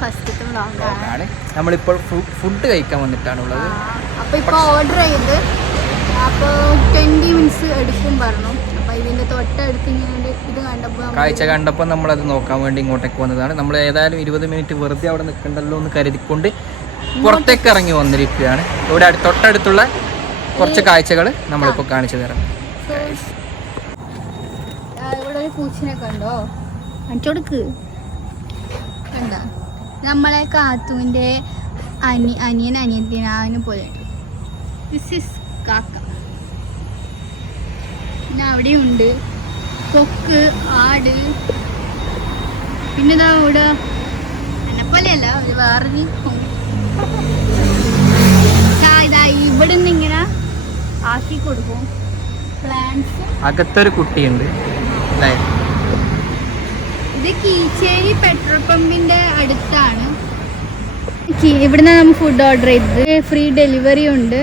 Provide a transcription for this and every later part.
ഫസ്റ്റത്തെ വ്ളോഗാണ്. നമ്മളിപ്പോൾ ഫുഡ് കഴിക്കാൻ വന്നിട്ടാണുള്ളത്. അപ്പോൾ ഇപ്പോൾ ഓർഡർ ചെയ്ത് അപ്പോൾ 20 മിനിറ്റ്സ് എടുക്കും പറഞ്ഞു. അപ്പോൾ ഇതിൻ്റെ തൊട്ടടുത്ത് ഇങ്ങനെ ഇത് കണ്ടപ്പോൾ കാഴ്ച കണ്ടപ്പോൾ നമ്മളത് നോക്കാൻ വേണ്ടി ഇങ്ങോട്ടേക്ക് വന്നതാണ്. നമ്മൾ ഏതായാലും 20 മിനിറ്റ് വെറുതെ അവിടെ നിൽക്കണ്ടല്ലോ എന്ന് കരുതിക്കൊണ്ട് പുറത്തേക്ക് ഇറങ്ങി വന്നിരിക്കുകയാണ്. ഇവിടെ തൊട്ടടുത്തുള്ള കുറച്ച് കാഴ്ചകൾ നമ്മളിപ്പോൾ കാണിച്ചു തരാം. ഇവിടെ ഒരു പൂച്ചിനെ കണ്ടോ? കാണിച്ചോടുക്ക്. കണ്ട നമ്മളെ കാത്തുവിൻ്റെ അനിയൻ അനിയത്തിനാവിനെ പോലെ. ദിസ് ഇസ് കാക്ക. പിന്നെ അവിടെയുണ്ട് കൊക്ക്, ആട്. പിന്നെ ഇവിടെ എന്നെപ്പോലെയല്ല ഒരു വേറൊരു ഇവിടെ നിന്ന് ഇങ്ങനെ ആക്കി കൊടുക്കും. പ്ലാന്റ്സ്. അകത്തൊരു കുട്ടിയുണ്ട്. ഇത് കീച്ചേരി പെട്രോൾ പമ്പിന്റെ അടുത്താണ്. ഇവിടുന്ന് നമ്മൾ ഫുഡ് ഓർഡർ ചെയ്തത്. ഫ്രീ ഡെലിവറി ഉണ്ട്.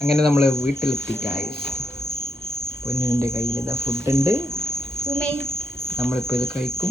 അങ്ങനെ നമ്മൾ വീട്ടിലെത്തി. പൊന്നിൻ്റെ കയ്യിൽ ഇതാ ഫുഡുണ്ട്. നമ്മളിപ്പോൾ ഇത് കഴിക്കും.